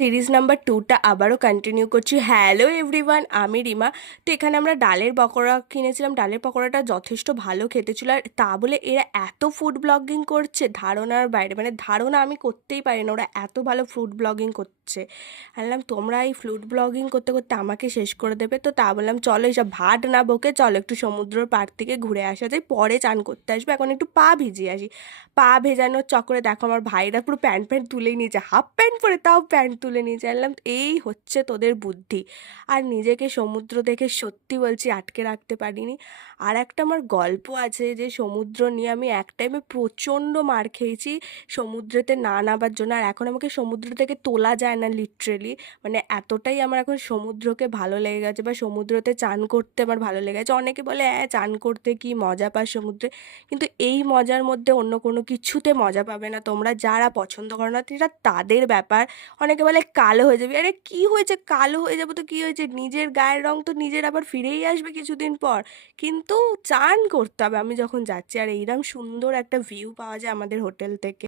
Series number 2টা আবারও continue করছি। হ্যালো এভরিওয়ান, আমি রিমা। তো এখানে আমরা ডালের পকোড়া কিনেছিলাম। ডালের পকোড়াটা যথেষ্ট ভালো খেতে ছিল, আর তা বলে এরা এত ফুড ব্লগিং করছে ধারণার বাইরে, মানে ধারণা আমি করতেই পারি না ওরা এত ভালো ফুড ব্লগিং করছে। বললাম তোমরা এই ফুড ব্লগিং করতে করতে আমাকে শেষ করে দেবে, তো তা বললাম চলো এইসব ভাট না বকে চলো একটু সমুদ্রের পাড় থেকে ঘুরে আসা যায়, পরে চান করতে আসবে, এখন একটু পা ভিজিয়ে আসি। পা ভেজানোর চক্করে দেখো আমার ভাইরা পুরো প্যান্ট প্যান্ট তুলেই নিয়েছে, হাফ প্যান্ট পরে তাও প্যান্ট তুলে নিয়েছে। আনলাম এই হচ্ছে তোদের বুদ্ধি। আর নিজেকে সমুদ্র দেখে সত্যি বলছি আটকে রাখতে পারিনি। আর একটা আমার গল্প আছে যে সমুদ্র নিয়ে আমি এক টাইমে প্রচণ্ড মার খেয়েছি সমুদ্রেতে না নাবার জন্য, আর এখন আমাকে সমুদ্র থেকে তোলা যায় না লিটারেলি। মানে এতটাই আমার এখন সমুদ্রকে ভালো লেগে গেছে, বা সমুদ্রতে চান করতে আমার ভালো লেগে গেছে। অনেকে বলে হ্যাঁ চান করতে কি মজা পাস সমুদ্রে, কিন্তু এই মজার মধ্যে অন্য কোনো কিছুতে মজা পাবে না তোমরা। যারা পছন্দ করো না সেটা তাদের ব্যাপার। অনেকে বলে কালো হয়ে যাবে, আরে কি হয়েছে, কালো হয়ে যাবো তো কি হয়েছে, নিজের গায়ের রং তো নিজের আবার ফিরেই আসবে কিছুদিন পর। কিন্তু চান করতে হবে আমি যখন যাচ্ছি, আর এইরকম সুন্দর একটা ভিউ পাওয়া যায় আমাদের হোটেল থেকে।